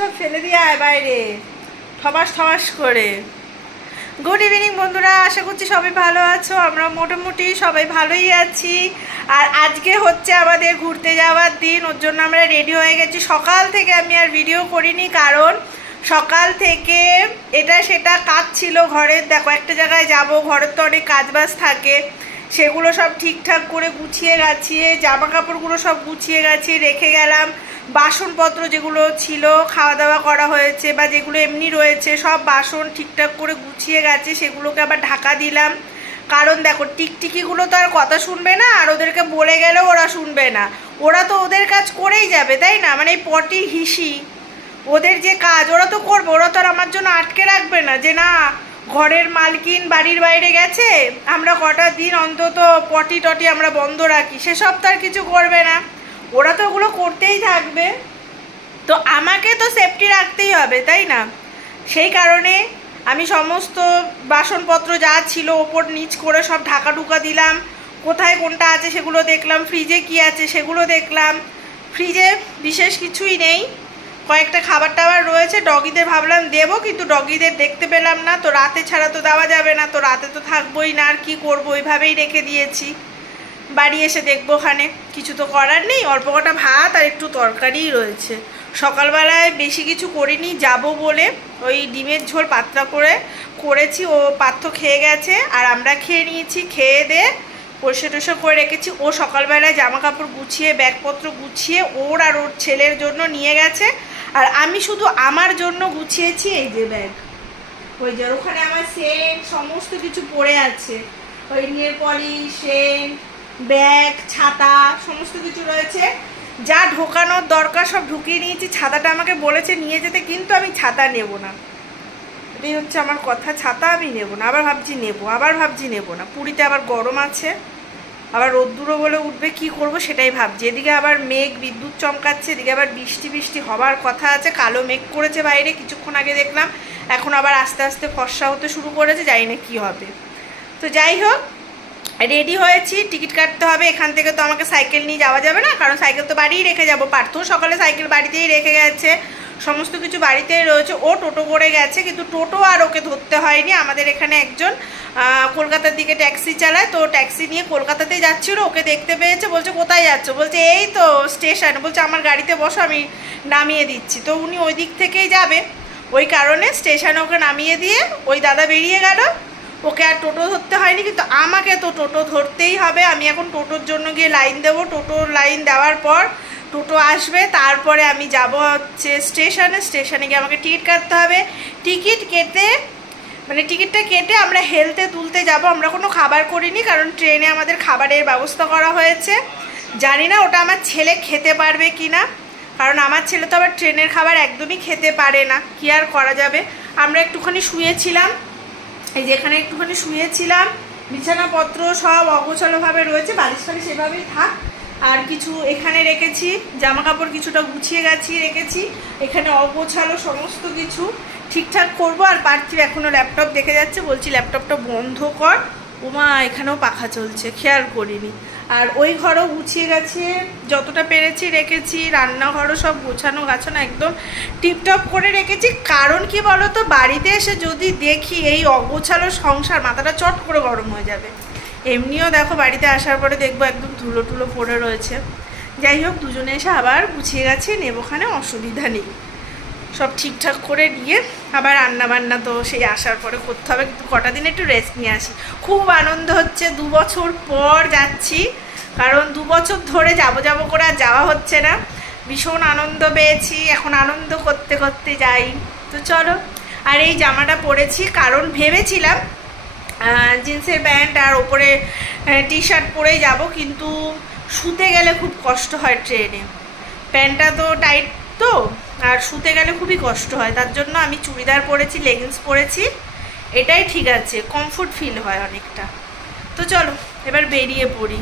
সব ফেলে দিয়ে আয় বাইরে। ঠবাস ঠবাস করে। গুড ইভিনিং বন্ধুরা। আশা করছি সবাই ভালো আছো। আমরা মোটামুটি সবাই ভালোই আছি। আর আজকে হচ্ছে আমাদের ঘুরতে যাওয়ার দিন। ওর জন্য আমরা রেডি হয়ে গেছি। সকাল থেকে আমি আর ভিডিও করিনি। কারণ সকাল থেকে এটা সেটা কাজ ছিল ঘরের। দেখো, একটা জায়গায় যাব। ঘরের তো অনেক কাজবাজ থাকে। সেগুলো সব ঠিকঠাক করে গুছিয়ে গাছিয়ে জামা কাপড়গুলো সব গুছিয়ে গাছিয়ে রেখে গেলাম। বাসনপত্র যেগুলো ছিল খাওয়া দাওয়া করা হয়েছে বা যেগুলো এমনি রয়েছে, সব বাসন ঠিকঠাক করে গুছিয়ে গেছে, সেগুলোকে আবার ঢাকা দিলাম। কারণ দেখো, টিকটিকিগুলো তো আর কথা শুনবে না, আর ওদেরকে বলে গেলেও ওরা শুনবে না। ওরা তো ওদের কাজ করেই যাবে, তাই না? মানে এই পটি হিসি, ওদের যে কাজ, ওরা তো করবে, ওরা তো আর আমার জন্য আটকে রাখবে না যে না ঘরের মালকিন বাড়ির বাইরে গেছে। আমরা কটা দিন অন্তত পটি টটি আমরা বন্ধ রাখি। সেসব তো আর কিছু করবে না। ওরা তো ওগুলো করতেই থাকবে। তো আমাকে তো সেফটি রাখতেই হবে, তাই না? সেই কারণে আমি সমস্ত বাসনপত্র যা ছিল ওপর নিচ করে সব ঢাকা ঢুকা দিলাম। কোথায় কোনটা আছে সেগুলো দেখলাম ফ্রিজে কি আছে সেগুলো দেখলাম। ফ্রিজে বিশেষ কিছুই নেই। কয়েকটা খাবার টাবার রয়েছে, ডগিদের ভাবলাম দেবো, কিন্তু ডগিদের দেখতে পেলাম না, তো রাতে ছাড়া তো দেওয়া যাবে না, তো রাতে তো থাকবোই না, আর কী করব, ওইভাবেই রেখে দিয়েছি। বাড়ি এসে দেখব ওখানে। কিছু তো করার নেই, অল্প কটা ভাত আর একটু তরকারিই রয়েছে। সকালবেলায় বেশি কিছু করিনি, যাব বলে ওই ডিমের ঝোল পাতলা করে করেছি, ও পাত্র খেয়ে গেছে, আর আমরা খেয়ে নিয়েছি, খেয়ে দে, পরিষ্কার টরিষ্কার করে রেখেছি। ও সকালবেলায় জামা কাপড় গুছিয়ে, ব্যাগপত্র গুছিয়ে, ওর আর ওর ছেলের জন্য নিয়ে গেছে আর আমি শুধু আমার জন্য গুছিয়েছি এই যে ব্যাগ ওই যে ওখানে আমার সেন্ট সমস্ত কিছু পড়ে আছে। ওই নেল পলিশ সেন্ট ব্যাগ ছাতা, সমস্ত কিছু রয়েছে। যা ঢোকানোর দরকার, সব ঢুকিয়ে নিয়েছি। ছাতাটা আমাকে বলেছে নিয়ে যেতে, কিন্তু আমি ছাতা নেব না। এটাই হচ্ছে আমার কথা, ছাতা আমি নেব না, আবার ভাবছি নেব, আবার ভাবছি নেব না। পুরীতে আবার গরম আছে। আবার রোদ্দুরও বলে উঠবে, কি করব সেটাই ভাবছি। এদিকে আবার মেঘ, বিদ্যুৎ চমকাচ্ছে, এদিকে আবার বৃষ্টি বৃষ্টি হবার কথা আছে। কালো মেঘ করেছে বাইরে, কিছুক্ষণ আগে দেখলাম। এখন আবার আস্তে আস্তে ফর্সা হতে শুরু করেছে, জানি না কী হবে। তো যাই হোক রেডি হয়েছি, টিকিট কাটতে হবে, এখান থেকে তো আমাকে সাইকেল নিয়ে যাওয়া যাবে না, কারণ সাইকেল তো বাড়িই রেখে যাব। পার্থও সকালে সাইকেল বাড়িতেই রেখে গেছে, সমস্ত কিছু বাড়িতেই রয়েছে। ও টোটো করে গেছে, কিন্তু টোটো আর ওকে ধরতে হয়নি। আমাদের এখানে একজন কলকাতার দিকে ট্যাক্সি চালায়, তো ট্যাক্সি নিয়ে কলকাতাতেই যাচ্ছিল, ওকে দেখতে পেয়েছে, বলছে, কোথায় যাচ্ছ? বলছে, এই তো স্টেশন। বলছে, আমার গাড়িতে বসো, আমি নামিয়ে দিচ্ছি। তো উনি ওই দিক থেকেই যাবে। ওই কারণে স্টেশনে ওকে নামিয়ে দিয়ে ওই দাদা বেরিয়ে গেল। ওকে আর টোটো ধরতে হয়নি, কিন্তু আমাকে তো টোটো ধরতেই হবে। আমি এখন টোটোর জন্য গিয়ে লাইন দেবো। টোটোর লাইন দেওয়ার পর টোটো আসবে, তারপরে আমি যাব হচ্ছে স্টেশনে। স্টেশনে গিয়ে আমাকে টিকিট কাটতে হবে। টিকিট কেটে মানে টিকিটটা কেটে আমরা হেলতে তুলতে যাব। আমরা কোনো খাবার করিনি, কারণ ট্রেনে আমাদের খাবারের ব্যবস্থা করা হয়েছে। জানি না ওটা আমার ছেলে খেতে পারবে কি না, কারণ আমার ছেলে তো আবার ট্রেনের খাবার একদমই খেতে পারে না। কি আর করা যাবে? আমরা একটুখানি শুয়েছিলাম। এই যে এখানে একটুখানি শুয়েছিলাম, বিছানাপত্র সব অগোছালোভাবে রয়েছে, বালিশ ফালিশ সেভাবেই থাক। আর কিছু এখানে রেখেছি জামা কাপড় কিছুটা গুছিয়ে গেছি রেখেছি, এখানে অগোছালো সমস্ত কিছু ঠিকঠাক করব। আর পার্থিব এখনও ল্যাপটপ দেখে যাচ্ছে, বলছি ল্যাপটপটা বন্ধ কর। ওমা এখানেও পাখা চলছে, খেয়াল করিনি। আর ওই ঘরও গুছিয়ে গেছে, যতটা পেরেছি রেখেছি, রান্নাঘরও সব গোছানো গাছানো একদম টিপটপ করে রেখেছি। কারণ কি বলো তো বাড়িতে এসে যদি দেখি এই অগোছালো সংসার, মাথাটা চট করে গরম হয়ে যাবে। এমনিও দেখো, বাড়িতে আসার পরে দেখব একদম ধুলো টুলো পড়ে রয়েছে। যাই হোক, দুজনে এসে আবার গুছিয়ে গেছে নেবোখানে অসুবিধা নেই। সব ঠিকঠাক করে নিয়ে আবার রান্না বান্না তো সেই আসার পরে করতে হবে। কিন্তু কটা দিন একটু রেস্ট নিয়ে আসি। খুব আনন্দ হচ্ছে, দু বছর পর যাচ্ছি। কারণ দু বছর ধরে যাব যাব করে আর যাওয়া হচ্ছে না। ভীষণ আনন্দ পেয়েছি, এখন আনন্দ করতে করতে যাই। তো চলো, আর এই জামাটা পরেছি কারণ ভেবেছিলাম জিন্সের প্যান্ট আর ওপরে টি শার্ট পরেই যাব, কিন্তু শুতে গেলে খুব কষ্ট হয় ট্রেনে। প্যান্টটা তো টাইট তো আর শুতে গেলে খুবই কষ্ট হয়, তার জন্য আমি চুড়িদার পরেছি লেগিংস পরেছি, এটাই ঠিক আছে কমফোর্ট ফিল হয় অনেকটা। তো চলো, এবার বেরিয়ে পড়ি।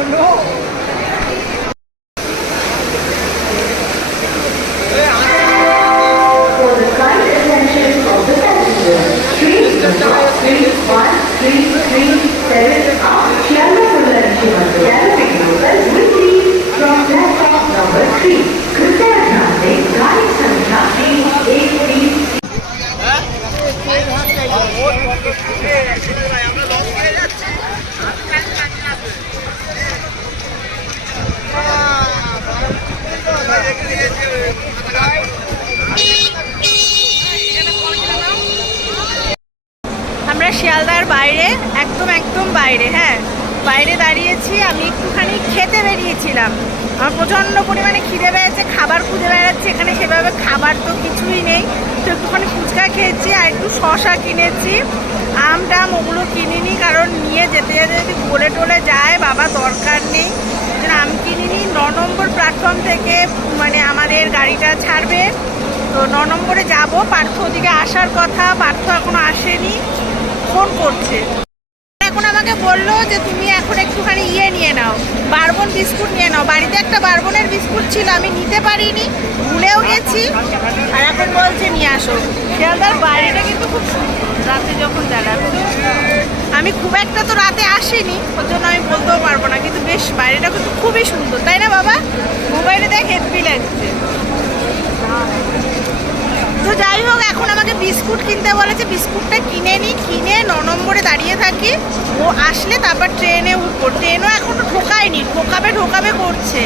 Oh, no! খুঁজে বেড়াচ্ছি, এখানে সেভাবে খাবার তো কিছুই নেই। তো একটুখানি ফুচকা খেয়েছি আর একটু শশা কিনেছি। আম টাম ওগুলো কিনিনি কারণ নিয়ে যেতে যেতে যদি গলে টলে যায়, বাবা দরকার নেই। আম কিনিনি। ন নম্বর প্ল্যাটফর্ম থেকে মানে আমাদের গাড়িটা ছাড়বে। তো ন নম্বরে যাব। পার্থ ওদিকে আসার কথা। পার্থ এখনও আসেনি। ফোন করছে। এখন আমাকে বলল যে তুমি এখন একটুখানি ইয়ে নিয়ে নাও বারবন বিস্কুট নিয়ে নাও। বাড়িতে একটা বারবনের বিস্কুট ছিল আমি নিতে পারিনি ভুলেও গেছি। আর এখন বলছে নিয়ে আসো। শিয়ালদার বাড়িটা কিন্তু খুব সুন্দর রাতে যখন দাঁড়াবে আমি খুব একটা তো রাতে আসিনি ওর জন্য আমি বলতেও পারব না কিন্তু বেশ বাইরেটা কিন্তু খুবই সুন্দর। তাই না বাবা? মোবাইলে দেখ হেপি লাগছে। তো যাই হোক, এখন আমাকে বিস্কুট কিনতে বলেছে। বিস্কুটটা কিনে নিই কিনে ন নম্বরে দাঁড়িয়ে থাকি। ও আসলে তারপর ট্রেনে উঠবো। ট্রেনও এখন ঢোকায়নি, ঢোকাবে ঢোকাবে করছে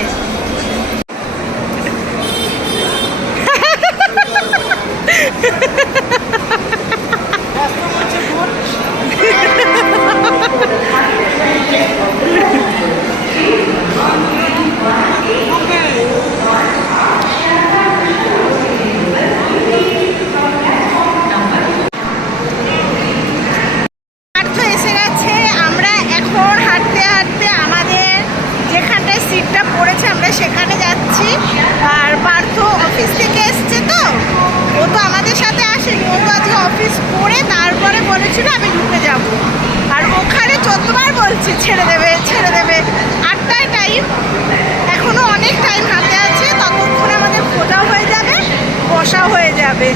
পার্থ এসে গেছে আমরা এখন হাঁটতে হাঁটতে আমাদের যেখানটায় পড়েছে আমরা সেখানে যাচ্ছি। আর পার্থ অফিস থেকে এসছে তো। ও তো আমাদের সাথে আসেনি। ও তো আজকে অফিস করে তারপরে বলেছিল আমি ঢুকে যাব। আর ওখানে চোদ্দবার বলছে, ছেড়ে দেবে ছেড়ে দেবে। আটটায় টাইম এখনও অনেক টাইম হাতে আছে। ততক্ষণে আমাদের খোঁজা হয়ে যাবে বসা হয়ে যাবে।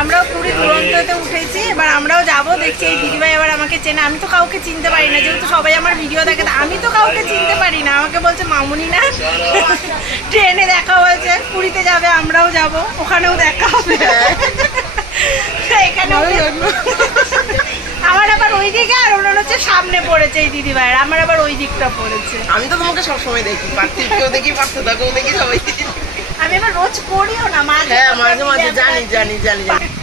আমরাও পুরী দুরন্ততে উঠেছি এবার আমরাও যাব দেখছি এই দিদিভাই এবার আমাকে চেনে। আমি তো কাউকে চিনতে পারি না যেহেতু সবাই আমার ভিডিও দেখে তা আমি তো কাউকে চিনতে পারি না। আমাকে বলছে মামুনি না ট্রেনে দেখা হয়েছে পুরীতে যাবে আমরাও যাব ওখানেও দেখা হবে। এখানেও আমার আবার ওই দিকে আর ওনার হচ্ছে সামনে পড়েছে এই আমার আবার ওই দিকটা পড়েছে। আমি তো তোমাকে সবসময় দেখি পার্থিবকেও দেখি পার্থদাকেও দেখি সবাই আমি আবার রোজ করিও না মাঝে হ্যাঁ মাঝে মাঝে জানি জানি জানি জানি।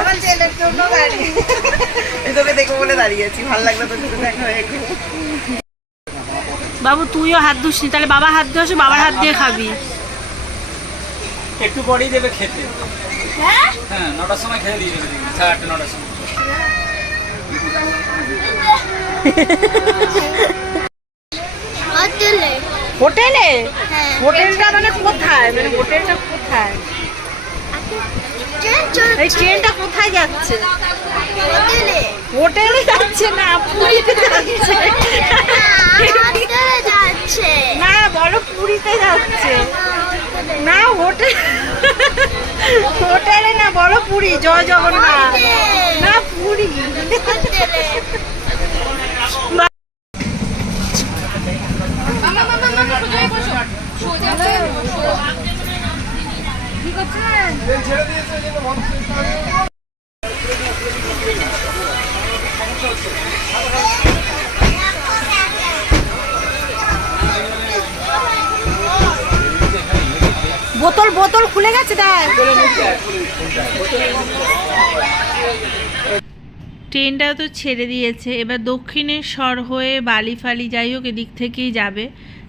আমার ছেলের জন্য গাড়ি। আমি তোকে দেখব বলে দাঁড়িয়ে আছি। ভালো লাগল তোর সাথে দেখা হয়ে বাবু তুইও হাত ধুসনি তাহলে বাবা হাত ধুয়ে বাবার হাত দিয়ে খাবি। একটু পরেই দেবে খেতে। হ্যাঁ? হ্যাঁ নটার সময় খেয়ে দিয়ে দেবে সাড়ে আটটা নটার সময়। হোটেলে। হোটেলে? হ্যাঁ হোটেলটা মানে কোথায়? মানে হোটেলটা কোথায়? এই ট্রেনটা কোথায় যাচ্ছে? হোটেলে। হোটেলে যাচ্ছে না পুরীতে যাচ্ছে। যাচ্ছে। না বলো পুরীতে যাচ্ছে। না হোটেল হোটেলে না বলো পুরী জয় জগন্নাথ। না পুরী। বোতল বোতল খুলে গেছে ট্রেনটা তো ছেড়ে দিয়েছে। এবার দক্ষিণেশ্বর হয়ে বালি ফালি যাই হোক, এদিক থেকেই যাবে।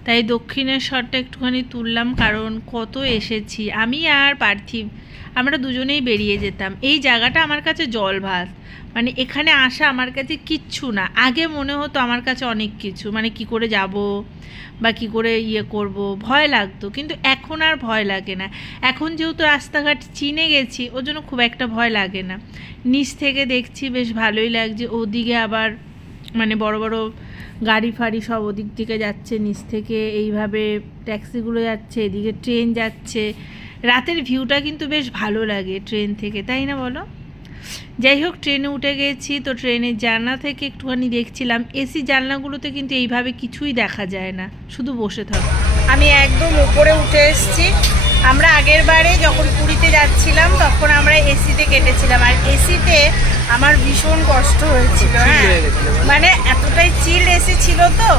তাই দক্ষিণেশ্বরটা একটুখানি তুললাম, কারণ কত এসেছি। আমি আর পার্থিব, আমরা দুজনেই বেরিয়ে যেতাম। এই জায়গাটা আমার কাছে জল ভাত মানে এখানে আসা আমার কাছে কিচ্ছু না। আগে মনে হতো আমার কাছে অনেক কিছু। মানে কি করে যাব বা কি করে ইয়ে করব, ভয় লাগতো। কিন্তু এখন আর ভয় লাগে না। এখন যেহেতু রাস্তাঘাট চিনে গেছি, ওর জন্য খুব একটা ভয় লাগে না। নিচ থেকে দেখছি বেশ ভালোই লাগছে। ওদিকে আবার মানে বড় বড় গাড়ি ফাড়ি সব ওদিক থেকে যাচ্ছে, নিচ থেকে এইভাবে ট্যাক্সিগুলো যাচ্ছে, এদিকে ট্রেন যাচ্ছে। রাতের ভিউটা কিন্তু বেশ ভালো লাগে ট্রেন থেকে, তাই না বলো? যাই হোক, ট্রেনে উঠে গেছি তো ট্রেনের জানলা থেকে একটুখানি দেখছিলাম। এসি জানলাগুলোতে কিন্তু এইভাবে কিছুই দেখা যায় না, শুধু বসে থাকো। আমি একদম উপরে উঠে এসেছি। আমরা আগের বারে যখন পুরীতে যাচ্ছিলাম তখন আমরা এসিতে কেটেছিলাম। আর এসিতে আমার ভীষণ কষ্ট হয়েছিল হ্যাঁ। মানে এতটাই চিল এসি ছিল তো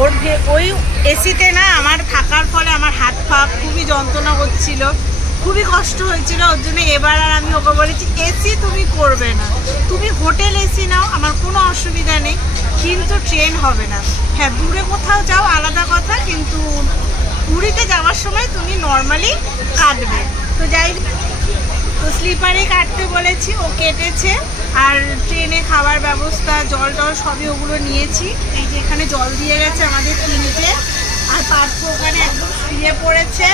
ওর ওই এসিতে না আমার থাকার ফলে আমার হাত পা খুবই যন্ত্রণা হচ্ছিল খুবই কষ্ট হয়েছিল। ওর জন্য এবার আর আমি ওকে বলেছি এসি তুমি করবে না। তুমি হোটেল এসি নাও আমার কোনো অসুবিধা নেই। কিন্তু ট্রেন হবে না। হ্যাঁ দূরে কোথাও যাও আলাদা কথা কিন্তু পুরীতে যাওয়ার সময় তুমি নর্মালি কাটবে তো যাই তো স্লিপারে কাটতে বলেছি, ও কেটেছে। আর ট্রেনে খাবার ব্যবস্থা, জল টল সবই ওগুলো নিয়েছি। এই যে এখানে জল দিয়ে গেছে আমাদের তিনটে। আর পার্থ ওখানে একদম শুয়ে পড়েছে?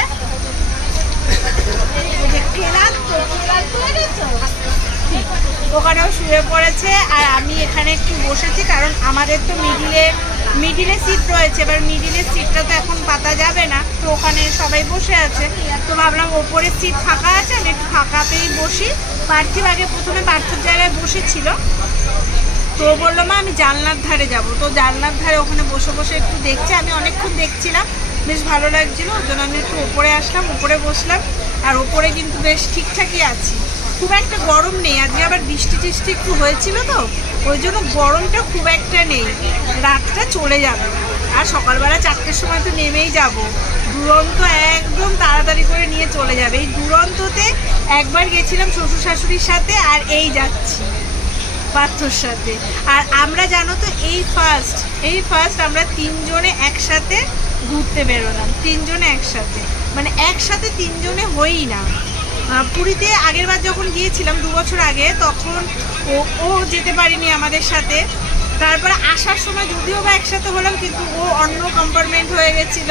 ওখানেও শুয়ে পড়েছে। আর আমি এখানে একটু বসেছি, কারণ আমাদের তো মিডিলে মিডিলে সিট রয়েছে, এবার মিডিলের সিটটা তো এখন পাতা যাবে না, তো ওখানে সবাই বসে আছে। তো ভাবলাম ওপরে সিট ফাঁকা আছে, আমি একটু ফাঁকাতেই বসি। পার্থিব আগে প্রথমে পার্থিব জায়গায় বসেছিল। তো বলল, মা, আমি জানলার ধারে যাব। তো জানলার ধারে ওখানে বসে বসে একটু দেখছি, আমি অনেকক্ষণ দেখছিলাম। বেশ ভালো লাগছিল ওই জন্য আমি একটু ওপরে আসলাম উপরে বসলাম। আর ওপরে কিন্তু বেশ ঠিকঠাকই আছি। খুব একটা গরম নেই। আজকে আবার বৃষ্টি টিষ্টি একটু হয়েছিল তো, ওই জন্য গরমটা খুব একটা নেই। রাতটা চলে যাবে। আর সকালবেলা চারটের সময় তো নেমেই যাব। দুরন্ত একদম তাড়াতাড়ি করে নিয়ে চলে যাবে। এই দুরন্ততে একবার গেছিলাম শ্বশুর শাশুড়ির সাথে আর এই যাচ্ছি পার্থর সাথে। আর আমরা জানো তো, এই ফার্স্ট এই ফার্স্ট আমরা তিনজনে একসাথে ঘুরতে বেরোলাম। তিনজনে একসাথে। মানে একসাথে তিনজনে হই না। পুরীতে আগের বার যখন গিয়েছিলাম দু বছর আগে, তখন ও ও যেতে পারিনি আমাদের সাথে। তারপরে আসার সময় যদিও বা একসাথে হলাম, কিন্তু ও অন্য কম্পার্টমেন্ট হয়ে গেছিল।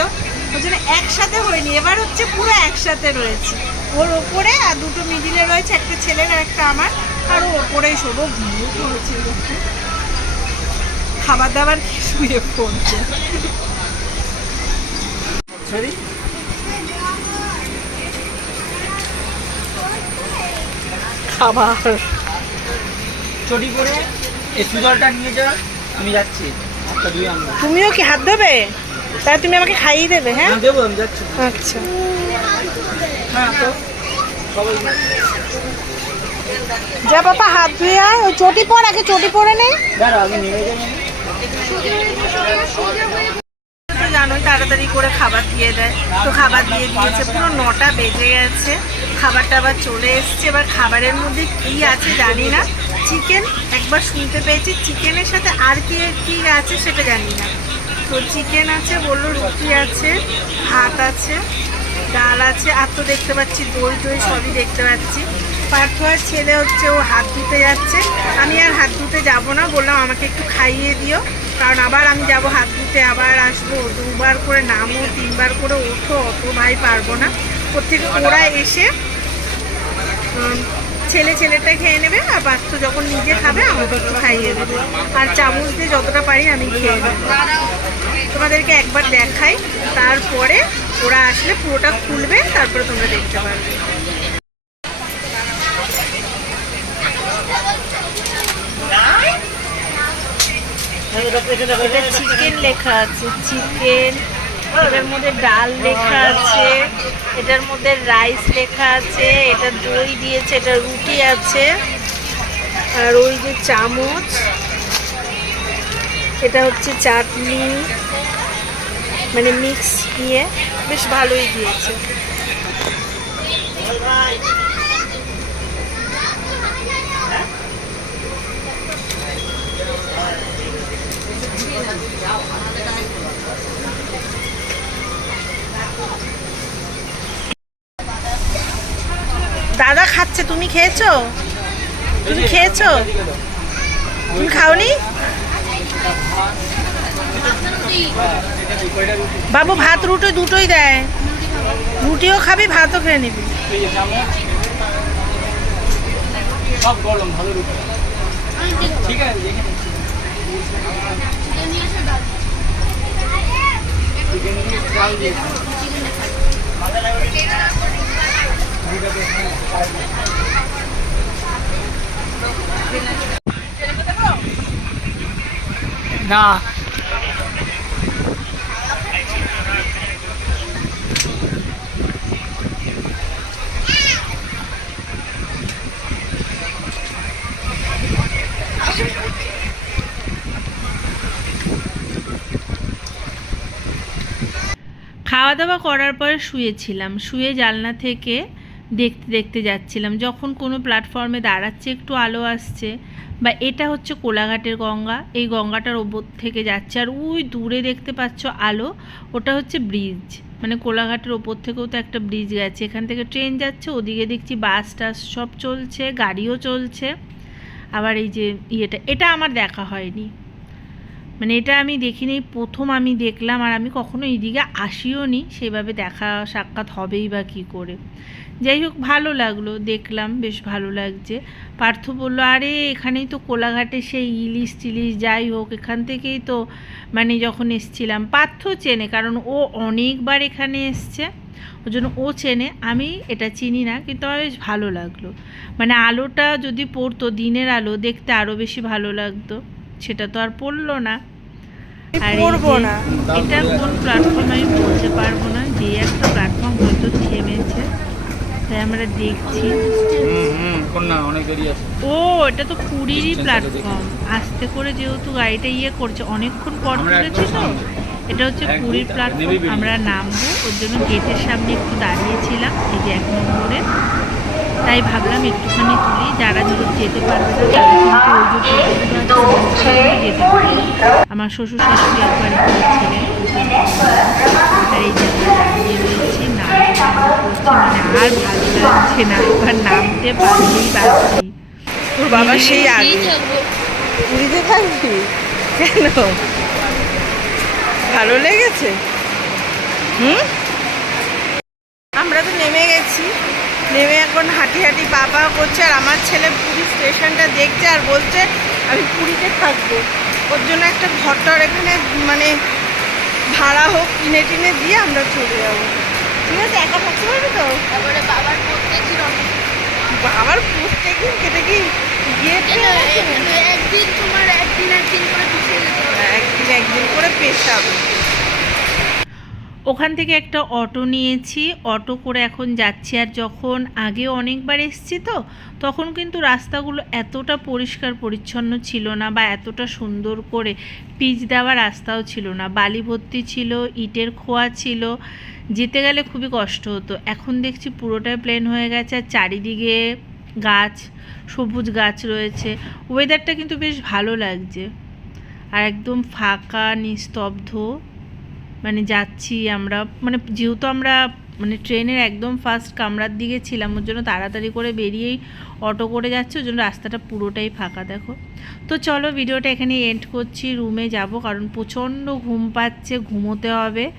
ওই জন্য একসাথে হয়নি, এবার হচ্ছে পুরো একসাথে রয়েছে। ওর ওপরে আর দুটো মিডিলে রয়েছে, একটা ছেলের আর একটা আমার। আর ও ওপরেই শোবো ঘুমিয়ে খাবার দাবার শুয়ে পড়ছে। খাবার। চটি করে এই সুজলটা নিয়ে যা আমি যাচ্ছি। তুমিও কি হাত দেবে তাই তুমি আমাকে খাইয়ে দেবে হ্যাঁ? হ্যাঁ দেবো আমি যাচ্ছি। আচ্ছা। হ্যাঁ তো সবাই যা বাবা হাত ধুয়ে আয়। ওই চটি পর আগে চটি পরে নে। দাঁড়া আমি নেমে যাব তো জানোই তাড়াতাড়ি করে খাবার দিয়ে দেয়। তো খাবার দিয়ে দিয়েছে, পুরো নটা বেজে গেছে। খাবারটা আবার চলে এসছে। এবার খাবারের মধ্যে কি আছে জানি না। চিকেন, একবার শুনতে পেয়েছি। চিকেনের সাথে আর কি কি আছে সেটা জানি না। তো চিকেন আছে, বলল রুটি আছে, ভাত আছে, ডাল আছে। আর তো দেখতে পাচ্ছি, দই টই সবই দেখতে পাচ্ছি। পার্থ আর ছেলে হচ্ছে, ও হাত ধুতে যাচ্ছে। আমি আর হাত ধুতে যাব না। বললাম, আমাকে একটু খাইয়ে দিও। কারণ আবার আমি যাব হাত ধুতে আবার আসব, দুবার করে নামো, তিনবার করে ওঠো, অত ভাই পারব না। প্রত্যেকে ওরা এসে ছেলে ছেলেটা খেয়ে নেবে আর পার্থ যখন নিজে খাবে আমাকে একটু খাইয়ে দেবে। আর চামচ দিয়ে যতটা পারি আমি খেয়ে নেব। তোমাদেরকে একবার দেখাই, তারপরে ওরা আসলে পুরোটা খুলবে, তারপরে তোমরা দেখতে পারবে। চিকেন লেখা আছে চিকেন এটার মধ্যে ডাল লেখা আছে, এটার মধ্যে রাইস লেখা আছে, এটা দই দিয়েছে, এটা রুটি আছে, আর ওই যে চামচ, এটা হচ্ছে চাটনি মানে মিক্স দিয়ে বেশ ভালোই দিয়েছে। খাচ্ছে তুমি খেয়েছো? তুমি খেয়েছো? তুমি খাওনি? বাবু, ভাত রুটি দুটোই দেয়। রুটিও খাবি, ভাতও খেয়ে নিবি। ঠিক আছে না। খাওয়া দাওয়া করার পরে শুয়েছিলাম। শুয়ে জানলা থেকে দেখতে দেখতে যাচ্ছিলাম। যখন কোনো প্ল্যাটফর্মে দাঁড়াচ্ছে, একটু আলো আসছে, বা এটা হচ্ছে কোলাঘাটের গঙ্গা, এই গঙ্গাটার ওপর থেকে যাচ্ছে। আর ওই দূরে দেখতে পাচ্ছ আলো, ওটা হচ্ছে ব্রিজ মানে কোলাঘাটের ওপর থেকেও তো একটা ব্রিজ গেছে। এখান থেকে ট্রেন যাচ্ছে, ওদিকে দেখছি বাস টাস সব চলছে, গাড়িও চলছে। আবার এই যে ইয়েটা, এটা আমার দেখা হয়নি। মানে এটা আমি দেখিনি, প্রথম আমি দেখলাম, আর আমি কখনো এইদিকে আসিও নি সেভাবে দেখা সাক্ষাৎ হবেই বা কী করে। যাই হোক ভালো লাগল দেখলাম বেশ ভালো লাগছে। পার্থ বলল আরে এখানেই তো কোলাঘাটে সেই ইলিশ টিলিশ যাই হোক এখান থেকেই তো মানে যখন এসছিলাম। পার্থ চেনে কারণ ও অনেকবার এখানে এসছে ওই জন্য ও চেনে আমি এটা চিনি না কিন্তু আমার বেশ ভালো লাগল। মানে আলোটা যদি পড়তো দিনের আলো দেখতে আরও বেশি ভালো লাগতো সেটা তো আর পড়ল না। আর। এটা কোন প্ল্যাটফর্ম আমি বলতে পারব না যে একটা প্ল্যাটফর্ম তাই আমরা দেখছি। ও এটা তো পুরীরই প্ল্যাটফর্ম আস্তে করে যেহেতু গাড়িটা ইয়ে করছে অনেকক্ষণ পর তুলেছি তো। এটা হচ্ছে পুরীর প্ল্যাটফর্ম আমরা নামবো। ওর জন্য গেটের সামনে একটু দাঁড়িয়েছিলাম এই যে এক নম্বরে। তাই ভাবলাম একটুখানি তুলি যারা যদি যেতে পারবে না আমার শ্বশুর শাশুড়ি একবার করেছিলেন আর মানে ভালো লাগছে বাবা আমরা তো নেমে গেছি নেমে এখন হাঁটি হাঁটি পা করছে আর আমার ছেলে পুরী স্টেশনটা দেখছে আর বলছে আমি পুরীতে থাকব ওর জন্য একটা ঘরটার এখানে মানে ভাড়া হোক কিনে টিনে দিয়ে আমরা চলে যাব ঠিক আছে একা থাকতে পারবে তো? তারপরে বাবার পড়তে ছিল। আবার প্রত্যেকদিন কেটে কি একদিন তোমার একদিন একদিন করে পিছিয়ে একদিন একদিন করে পেশাবে ওখান থেকে একটা অটো নিয়েছি অটো করে এখন যাচ্ছি। আর যখন আগে অনেকবার এসছি তো তখন কিন্তু রাস্তাগুলো এতটা পরিষ্কার পরিচ্ছন্ন ছিল না বা এতটা সুন্দর করে পিচ দেওয়া রাস্তাও ছিল না। বালি ভর্তি ছিল ইটের খোয়া ছিল যেতে গেলে খুবই কষ্ট হতো। এখন দেখছি পুরোটাই প্লেন হয়ে গেছে আর চারিদিকে গাছ, সবুজ গাছ রয়েছে। ওয়েদারটা কিন্তু বেশ ভালো লাগছে। আর একদম ফাঁকা, নিস্তব্ধ। মানে যাচ্ছি আমরা মানে যেহেতু আমরা মানে ট্রেনের একদম ফার্স্ট কামরার দিকে ছিলাম, ওর জন্য তাড়াতাড়ি করে বেরিয়েই অটো করে যাচ্ছে, ওর জন্য রাস্তাটা পুরোটাই ফাঁকা, দেখো। তো চলো ভিডিওটা এখানে এন্ড করছি রুমে যাব, কারণ প্রচণ্ড ঘুম পাচ্ছে, ঘুমোতে হবে।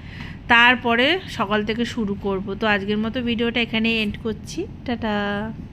তারপরে সকাল থেকে শুরু করব। তো আজকের মতো ভিডিওটা এখানে এন্ড করছি। টাটা।